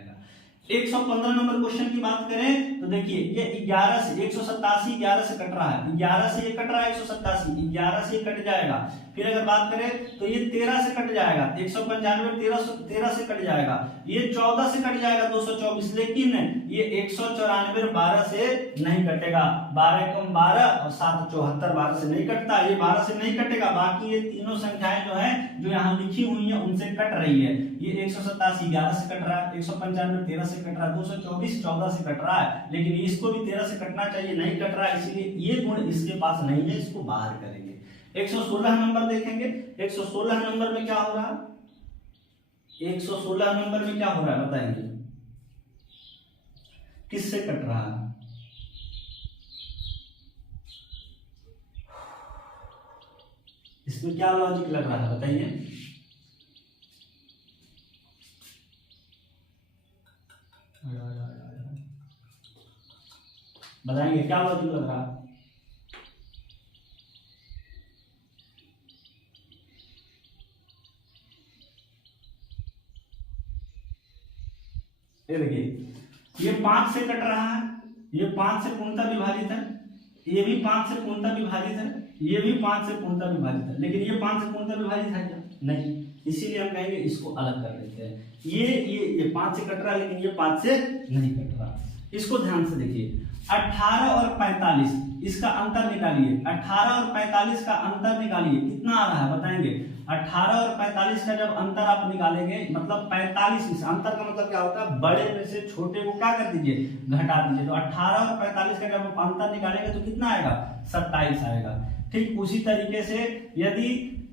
115 नंबर क्वेश्चन की बात करें तो देखिए ये 11 से 187 11 से कट रहा है, 11 से ये कट रहा है 187, 11 से ये कट जाएगा। फिर अगर बात करें तो ये 13 से कट जाएगा, 195 13 से कट जाएगा, ये 14 से कट जाएगा 224, लेकिन ये 194 12 से नहीं कटेगा। 12 कम 12 और 7 74, 12 से नहीं कटता, ये 12 से नहीं कटेगा। बाकी ये तीनों संख्याएं जो है जो यहाँ लिखी हुई है उनसे कट रही है। ये 187 11 से कट रहा है, 195 13 से कट रहा है, 224 14 से कट रहा है, लेकिन इसको भी 13 से कटना चाहिए, नहीं कट रहा है, इसलिए ये गुण इसके पास नहीं है, इसको बाहर करेंगे। 116 नंबर देखेंगे। 116 नंबर में क्या हो रहा है, 116 नंबर में क्या हो रहा है बताएंगे, किससे कट रहा है। इसमें क्या लॉजिक लग रहा है बताइए। बताएंगे क्या लॉजिक लग रहा है। ये देखिए ये 5 से कट रहा है, ये 5 से पूर्णतः विभाजित है, ये भी 5 से पूर्णतः विभाजित है, ये भी 5 से पूर्णतः विभाजित है, लेकिन ये 5 से पूर्णतः विभाजित है क्या, नहीं, इसीलिए हम कहेंगे इसको अलग कर देते हैं। ये 5 से कट रहा है, लेकिन ये 5 से नहीं कट रहा। इसको ध्यान से देखिए, 18 और 45 इसका अंतर निकालिए, 18 और 45 का अंतर निकालिए, कितना आ रहा है बताएंगे। 18 और 45 का जब अंतर आप निकालेंगे, मतलब 45, इस अंतर का मतलब क्या होता है, बड़े में से छोटे को क्या कर दीजिए, घटा दीजिए। तो 18 और 45 का जब आप अंतर निकालेंगे तो कितना आएगा, 27 आएगा। ठीक उसी तरीके से यदि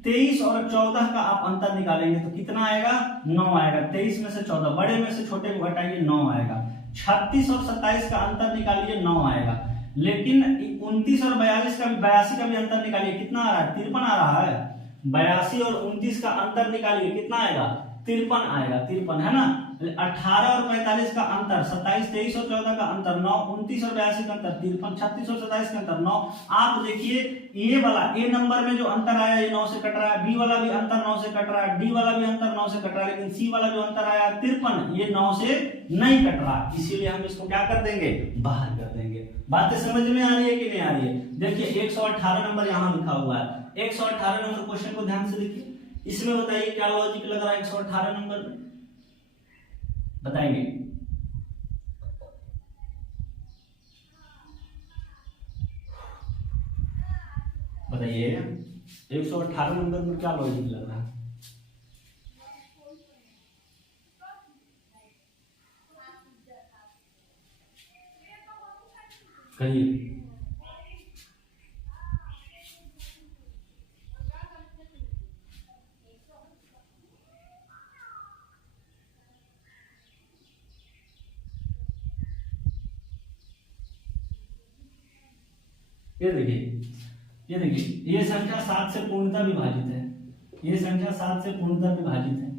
23 और 14 का आप अंतर निकालेंगे तो कितना आएगा, 9 आएगा। 23 में से 14, बड़े में से छोटे को घटाइए, 9 आएगा। 36 और 27 का अंतर निकालिए, 9 आएगा। लेकिन 29 और 82 का भी अंतर निकालिए, कितना आ रहा है, 53 आ रहा है। 82 और 29 का अंतर निकालिए, कितना आएगा, 53 आएगा, 53 है ना। 18 और 45 का अंतर 27, 23 और 14 का अंतर 9, 29 और 82 का अंतर 53, 36 और 27 का अंतर 9। आप देखिए ये वाला ए नंबर में जो अंतर आया ये 9 से कट रहा है, बी वाला भी अंतर 9 से कट रहा है, डी वाला भी अंतर 9 से कट रहा है, लेकिन सी वाला जो अंतर आया 53 ये 9 से नहीं कट रहा, इसीलिए हम इसको क्या कर देंगे, बाहर कर देंगे। बातें समझ में आ रही है कि नहीं आ रही है। देखिए 118 नंबर यहाँ लिखा हुआ है, 118 नंबर क्वेश्चन को ध्यान से देखिए। इसमें बताइए क्या लॉजिक लग रहा है 118 नंबर में, बताएंगे। बताइए 118 नंबर में क्या लॉजिक लग रहा है। कहिए। ये देखिए ये संख्या 7 से पूर्णतः विभाजित है, ये संख्या 7 से पूर्णतः विभाजित है,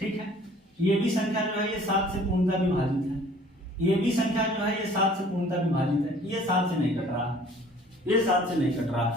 ठीक है। ये भी संख्या जो है ये 7 से पूर्णतः विभाजित है, ये भी संख्या जो है ये 7 से पूर्णतः विभाजित है। ये 7 से नहीं कट रहा, ये 7 से नहीं कट रहा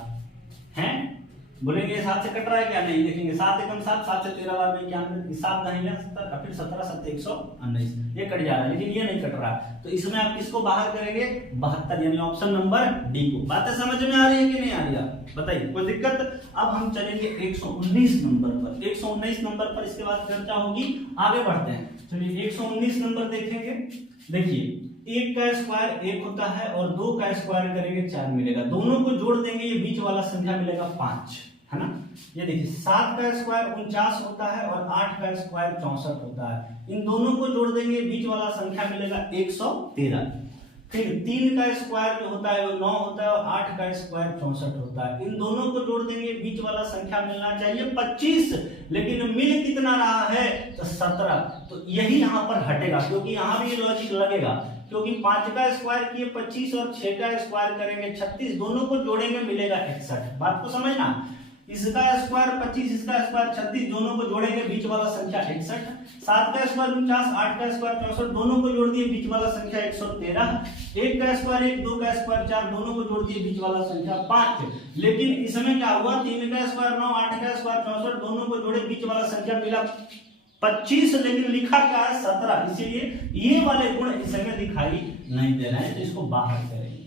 है। बोलेंगे 7 से कट रहा है क्या? नहीं। देखेंगे 7 एकम 7, 7 से 13 बार 91, 7 दहिया 70, फिर 17 7 119, ये कट जा रहा है, लेकिन ये नहीं कट रहा। तो इसमें आप किसको बाहर करेंगे? 72, यानी ऑप्शन नंबर डी को। बातें समझ में आ रही है कि नहीं आ रही है? बताइए, कोई दिक्कत? अब हम चलेंगे 119 नंबर पर। 119 नंबर पर इसके बाद चर्चा होगी, आगे बढ़ते हैं। चलिए 119 नंबर देखेंगे। देखिए 1 का स्क्वायर 1 होता है और 2 का स्क्वायर करेंगे 4 मिलेगा, दोनों को जोड़ देंगे ये बीच वाला संख्या मिलेगा 5, है ना। ये देखिए 7 का स्क्वायर 49 होता है और 8 का स्क्वायर 64 होता है, इन दोनों को जोड़ देंगे बीच वाला संख्या मिलेगा 113। फिर 3 का स्क्वायर जो होता है वो 9 होता है और 8 का स्क्वायर 64 होता है, इन दोनों को जोड़ देंगे बीच वाला संख्या मिलना चाहिए 25, लेकिन मिल कितना रहा है? तो 17। तो यही यहाँ पर हटेगा, क्योंकि यहाँ भी लॉजिक लगेगा, क्योंकि 5 का स्क्वायर किए 25 और 6 का स्क्वायर करेंगे 36, दोनों को जोड़ेंगे मिलेगा 61। बात को समझना, इसका स्क्वायर 25, इसका स्क्वायर 36, दोनों को जोड़ेंगे बीच वाला संख्या 61। 7 का स्क्वायर 49, 8 का स्क्वायर 64, दोनों को जोड़ दिए बीच वाला संख्या 113। 1 का स्क्वायर 1, 2 का स्क्वायर 4, दोनों को जोड़ दिए बीच वाला संख्या 5। लेकिन इसमें क्या हुआ? 3 का स्क्वायर 9, 8 का स्क्वायर 64, दोनों को जोड़े बीच वाला संख्या मिला 25, लेकिन लिखा क्या है? 17। इसीलिए ये वाले गुण इसमें दिखाई नहीं दे रहे हैं, तो इसको बाहर करेंगे।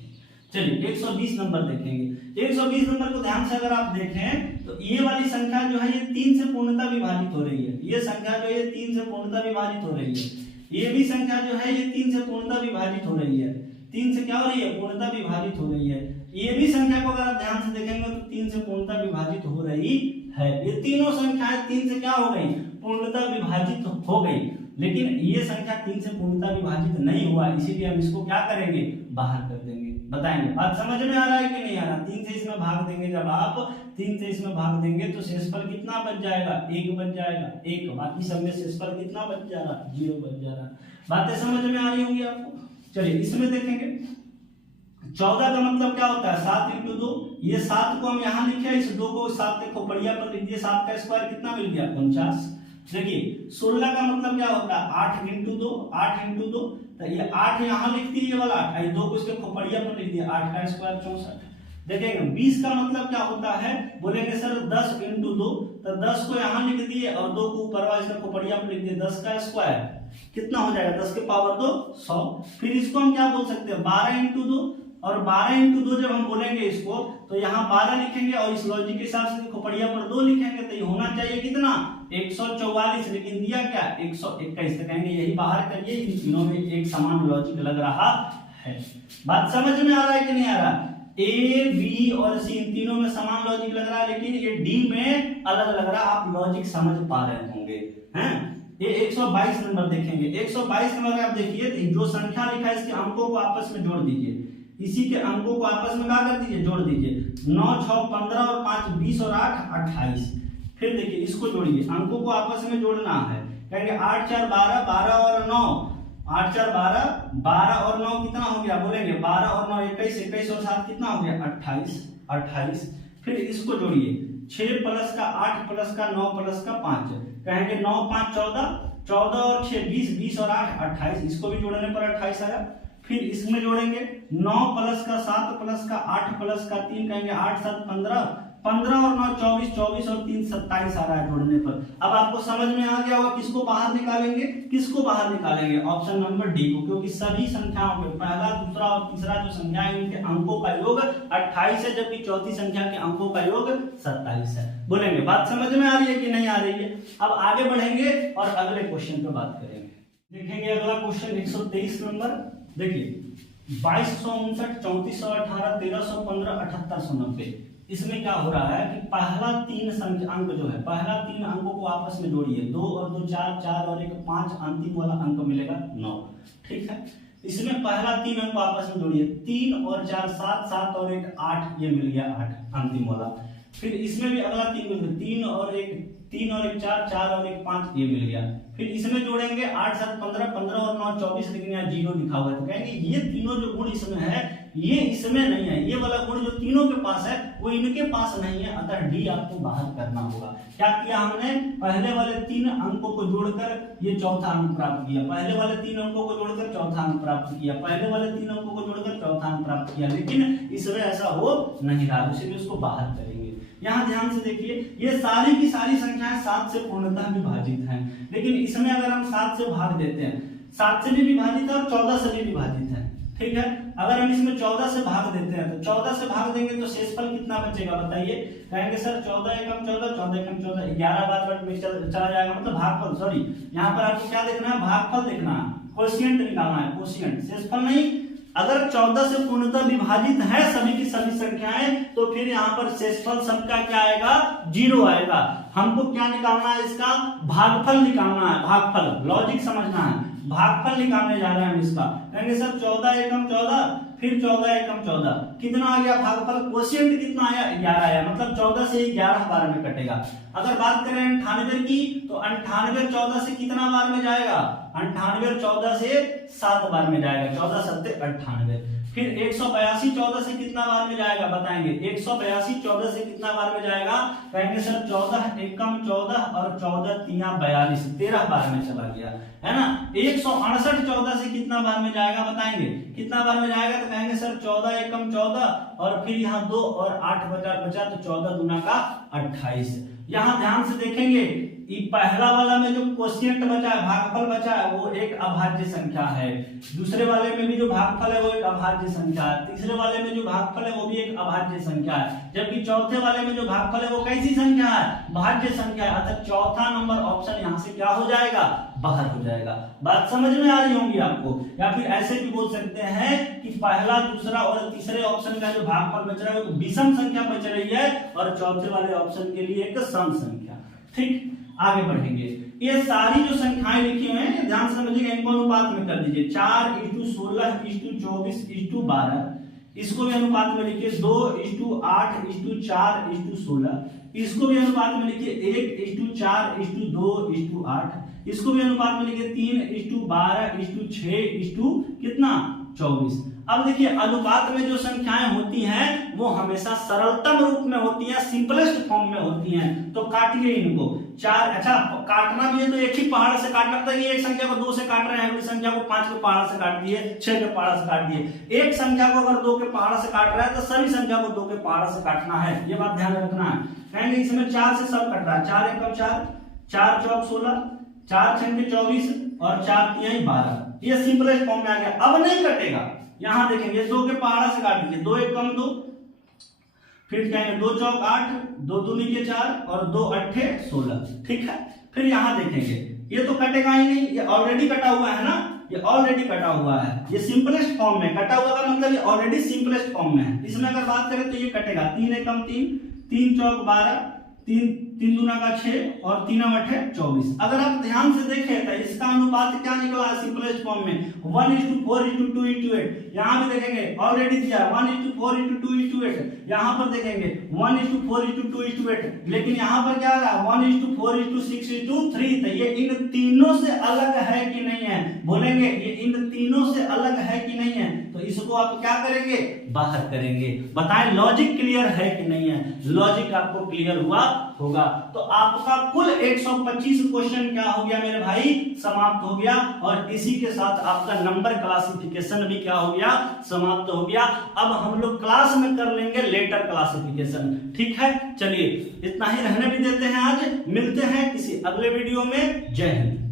चलिए 120 नंबर देखेंगे। 120 नंबर को ध्यान से अगर आप देखें तो ये वाली संख्या जो है ये 3 से पूर्णतः विभाजित हो रही है, ये संख्या जो है 3 से पूर्णतः विभाजित हो रही है। ये भी संख्या जो है ये 3 से पूर्णतः विभाजित हो रही है, 3 से क्या हो रही है? पूर्णतः विभाजित हो रही है। ये भी संख्या को अगर आप ध्यान से देखेंगे तो 3 से पूर्णतः विभाजित हो रही है। ये तीनों संख्याएं 3 से क्या हो गई? पूर्णतः विभाजित हो गई, लेकिन ये संख्या 3 से पूर्णतः विभाजित नहीं हुआ, इसीलिए हम इसको क्या करेंगे? बाहर कर देंगे। बताएंगे, बात समझ में आ रहा है कि नहीं आ रहा? 3 से इसमें भाग देंगे, जब आप 3 से इसमें भाग देंगे तो शेषफल कितना बच जाएगा? 1 बच जाएगा, 1। बाकी सब में शेषफल कितना बच जा रहा? 0 बच जा रहा। बातें समझ में आ रही होंगी आपको। चलिए इसमें देखेंगे 14 का मतलब क्या होता है? 7 × 2। ये 7 को हम यहाँ लिखे, इस 2 को 7 के खोपड़िया पर लिख दिए, 7 का स्क्वायर कितना मिल गया? 49। देखिए 16 का मतलब क्या होता है? 8 × 2, 8 × 2, तो ये 8 यहाँ लिख दिए, ये वाला 8, 2 को इसके खोपड़िया पर लिख दिया, 8 का स्क्वायर 64। देखेंगे 20 का मतलब क्या होता है? बोलेंगे सर 10 × 2, तो 10 को यहाँ लिख दिए और 2 को ऊपर वाले इसके खोपड़िया पर लिख दिए, 10 का स्क्वायर कितना हो जाएगा? 10 के पावर 2 100। फिर इसको हम क्या बोल सकते हैं? 12 × 2, और 12 × 2 जब हम बोलेंगे इसको तो यहाँ 12 लिखेंगे और इस लॉजिक के हिसाब से खोपड़िया पर 2 लिखेंगे, तो ये होना चाहिए कितना? 144, लेकिन दिया क्या? 121। तो कहेंगे यही बाहर करिए, इन तीनों में एक समान लॉजिक लग रहा है। बात समझ में आ रहा है कि नहीं आ रहा? ए, बी और सी इन तीनों में समान लॉजिक लग रहा है, लेकिन ये डी में अलग लग रहा है। आप लॉजिक समझ पा रहे होंगे, हैं? ये 122 नंबर देखेंगे। 122 नंबर आप देखिए, जो संख्या लिखा है इसके अंकों को आपस में जोड़ दीजिए, इसी के अंकों को आपस में क्या कर दीजिए? जोड़ दीजिए। 9 6 15 और 5 20 और 8 28। फिर देखिए इसको जोड़िए, अंकों को आपस में जोड़ना है। कहेंगे 8 4 12, 12 और 9, 8 4 12, 12 और 9 कितना हो गया? बोलेंगे 12 और 9 21, 21 और 7 कितना हो गया? 28, 28। फिर इसको जोड़िए, 6 + का 8 + का 9 + का 5, कहेंगे 9 5 14, 14 और 6 20, 20 और 8 28, इसको भी जोड़ने पर 28 आया। फिर इसमें जोड़ेंगे 9 + का 7 + का 8 + का 3, कहेंगे 8 7 15, 15 और 9 24, 24 और 3 27 आ रहा है जोड़ने पर। अब आपको समझ में आ गया होगा किसको बाहर निकालेंगे? किसको बाहर निकालेंगे? ऑप्शन नंबर डी को, क्योंकि सभी संख्याओं के पहला, दूसरा और तीसरा जो संख्या है उनके अंकों का योग 28 है, जबकि चौथी संख्या के अंकों का योग 27 है। बोलेंगे, बात समझ में आ रही है कि नहीं आ रही है? अब आगे बढ़ेंगे और अगले क्वेश्चन पे बात करेंगे। देखेंगे अगला क्वेश्चन 123 नंबर। देखिए 2259, 3418, 1315, 7890। इसमें क्या हो रहा है कि पहला 3 संख्या अंक जो है, पहला 3 अंकों को आपस में जोड़िए, 2 और 2 4, 4 और 1 5, अंतिम वाला अंक मिलेगा 9। ठीक है, इसमें पहला 3 अंक आपस में जोड़िए, 3 और 4 7, 7 और 1 8, ये मिल गया 8 अंतिम वाला। फिर इसमें भी अगला 3 मिल गया, 3 और 1 3 और 1 4, 4 और 1 5, ये मिल गया। फिर इसमें जोड़ेंगे 8 7 15, 15 और 9 24, लेकिन यहाँ 0 लिखा हुआ है, तो कहेंगे ये तीनों जो गुण इसमें है ये इसमें नहीं है, ये वाला गुण जो तीनों के पास है वो इनके पास नहीं है, अतः डी आपको बाहर करना होगा। क्या किया हमने, पहले वाले 3 अंकों को जोड़कर ये चौथा अंक प्राप्त किया, पहले वाले 3 अंकों को जोड़कर चौथा अंक प्राप्त किया, पहले वाले 3 अंकों को जोड़कर चौथा अंक प्राप्त किया, लेकिन इसमें ऐसा हो नहीं रहा, इसलिए उसको बाहर करेंगे। यहाँ ध्यान से देखिए, ये सारी की सारी संख्याएं 7 से पूर्णतः विभाजित हैं, लेकिन इसमें अगर हम 7 से भाग देते हैं, 7 से भी विभाजित है और 14 से भी विभाजित है, ठीक है। अगर हम इसमें 14 से भाग देते हैं तो 14 से भाग देंगे तो शेषफल कितना बचेगा बताइए, कहेंगे सर 14 एकम 14, 14 एकम 14, 11 बार में चला जाएगा, मतलब भागफल, सॉरी यहाँ पर आपको क्या देखना है, भागफल देखना है, कोशिएंट निकालना है, कोशिएंट, शेषफल नहीं। अगर 14 से पूर्णतः विभाजित है सभी की सभी संख्याएं, तो फिर यहाँ पर शेषफल सबका क्या आएगा, 0 आएगा। हमको क्या निकालना है, इसका भागफल निकालना है, भागफल, लॉजिक समझना है, भागफल निकालने जा रहे हैं हम इसका। कहेंगे सर 14 एकम 14, फिर 14 एकम 14, कितना आ गया भागफल, कोशिएंट कितना आया, 11 आया, मतलब 14 से 11 बार में कटेगा। अगर बात करें 98 की, तो 98 14 से कितना बार में जाएगा, 98 14 से 7 बार में जाएगा, 14 7 98। फिर 182 14 से कितना बार में जाएगा बताएंगे, 182 14 से कितना बार में जाएगा, कहेंगे सर 14 एकम 14 और 14 तिया 42, 13 बार में चला गया, है ना। 168 14 से कितना बार में जाएगा बताएंगे, कितना बार में जाएगा, तो कहेंगे सर 14 एकम 14 और फिर यहाँ 2 और 8 बचा तो 14 दूना का 28। यहाँ ध्यान से देखेंगे, पहला वाला में जो कोशिएंट बचा है, भागफल बचा है, वो एक अभाज्य संख्या है, दूसरे वाले में भी जो भागफल है वो एक अभाज्य संख्या है, तीसरे वाले में जो भागफल है वो भी एक अभाज्य संख्या है, जबकि चौथे वाले में जो भागफल है वो कैसी संख्या है, भाज्य संख्या है, अतः चौथा नंबर ऑप्शन यहाँ से क्या हो जाएगा, बाहर हो जाएगा। बात समझ में आ रही होंगी आपको। या फिर ऐसे भी बोल सकते हैं कि पहला, दूसरा और तीसरे ऑप्शन का जो भागफल बच रहा है वो विषम संख्या बच रही है और चौथे वाले ऑप्शन के लिए एक सम संख्या। ठीक, आगे बढ़ेंगे। ये सारी जो संख्याएं लिखी हुई हैं ध्यान से समझिएगा, इनको अनुपात में कर दीजिए, 4:16:24:12, इसको भी अनुपात में लिखिए, 2:8:4:16, इसको भी अनुपात में लिखिए, 1:4:2:8, इसको भी अनुपात में लिखिए, 3:12:6 कितना 24। अब देखिए अनुपात में जो संख्याएं होती हैं वो हमेशा सरलतम रूप में होती हैं, सिंपलेस्ट फॉर्म में होती हैं, तो काटिए इनको। 4, अच्छा काटना भी है तो एक ही पहाड़ से काटना था, कि एक संख्या को 2 से काट रहे हैं, अगली संख्या को 5 के पहाड़ से काट दिए, 6 के पहाड़ से काट दिए। एक संख्या को अगर 2 के पहाड़ से काट रहा है तो सभी संख्या को 2 के पहाड़ से काटना है, ये बात ध्यान रखना है। कहेंगे इसमें 4 से सब कट रहा है, 4 एकम 4, 4 चौक 16, 4 छंके 24 और 4 तिहाई 12, ये सिंपलेस्ट फॉर्म में आ गया। अब नहीं कटेगा, यहां देखेंगे 2 के पहाड़ा से काट दीजिए, 2 एकम 2, फिर कहेंगे 2 चौक 8, 2 दूनी के 4 और 2 अट्ठे 16, ठीक है। फिर यहां देखेंगे ये तो कटेगा ही नहीं, ये ऑलरेडी कटा हुआ है ना, ये ऑलरेडी कटा हुआ है, ये सिंपलेस्ट फॉर्म में कटा हुआ का मतलब ये ऑलरेडी सिंपलेस्ट फॉर्म में है। इसमें अगर बात करें तो ये कटेगा, 3 एकम 3, 3 चौक 12, 3 दूना का 6 और 3 अट्ठे 24। अगर आप ध्यान से देखें तो इसका अनुपात क्या निकला है सिंपलेस्ट फॉर्म में, 1:4:2:8। यहाँ भी देखेंगे ऑलरेडी दिया 1:4:2:8, यहाँ पर देखेंगे 1:4:2:8, लेकिन यहाँ पर क्या है 1:4:6:3। तो ये इन तीनों से अलग है कि नहीं है, बोलेंगे ये इन तीनों से अलग है कि नहीं है, तो इसको आप क्या करेंगे, बाहर करेंगे। बताएं लॉजिक क्लियर है कि नहीं है, लॉजिक आपको क्लियर हुआ होगा। तो आपका कुल 125 क्वेश्चन क्या हो गया मेरे भाई, समाप्त हो गया, और इसी के साथ आपका नंबर क्लासिफिकेशन भी क्या हो गया, समाप्त हो गया। अब हम लोग क्लास में कर लेंगे लेटर क्लासिफिकेशन, ठीक है। चलिए इतना ही रहने भी देते हैं, आज मिलते हैं किसी अगले वीडियो में। जय हिंद।